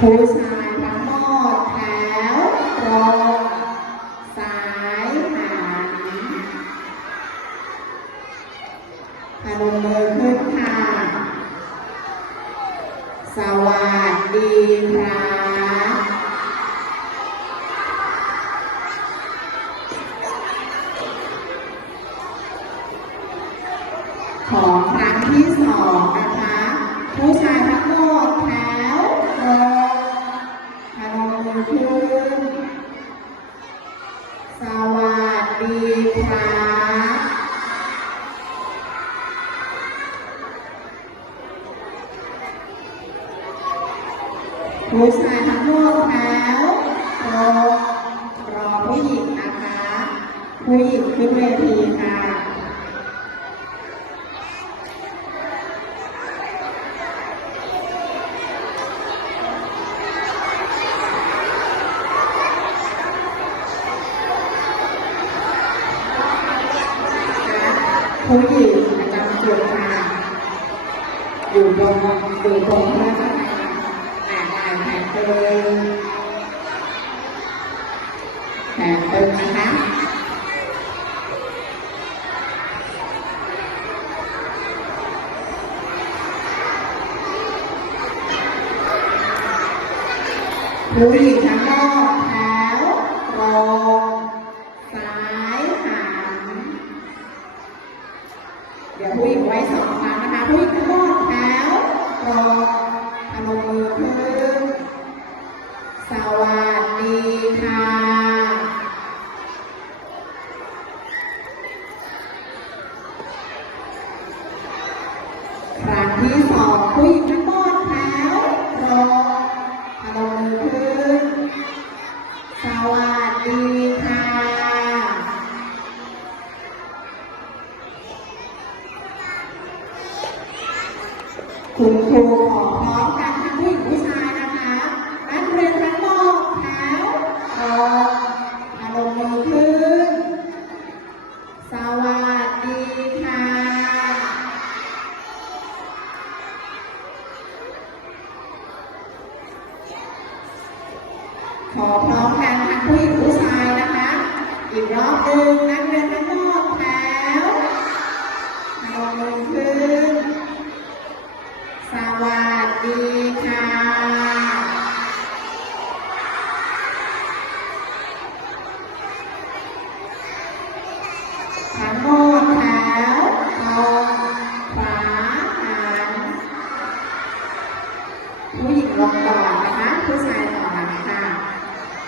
ผู้ชายทั้งหมดแถวตรงสายหันพนมมือขึ้นค่ะ สวัสดีครับของครั้งที่สองนะคะ ผู้ชายทั้งหมด สวัสดีครับผู้ชายทั้งหมดแถวรอรอผู้หญิงนะคะ ผู้หญิงขึ้นเวทีค่ะ ผู้หญิงประจำจุดค่ะอยู่ตรงอยู่ตรงพระประธานแต่ายแผ่นเติมแผ่นเติมนะคะผู้หญิงทั้งหมดแถวตรง เดี๋ยวผู้หญิงไว้สองครั้งนะคะผู้หญิงทั้งหมดแถวตรงพนมมือขึ้นสวัสดีค่ะครั้งที่สองผู้หญิง คุณครูขอพร้อมกันทั้งผู้หญิงผู้ชายนะคะนักเรียนทั้งหมดแถวตรงพนมมือขึ้น สวัสดีค่ะ ขอพร้อมกันทั้งผู้หญิงผู้ชาย ผู้หญิงลงก่อนนะคะผู้ชายลง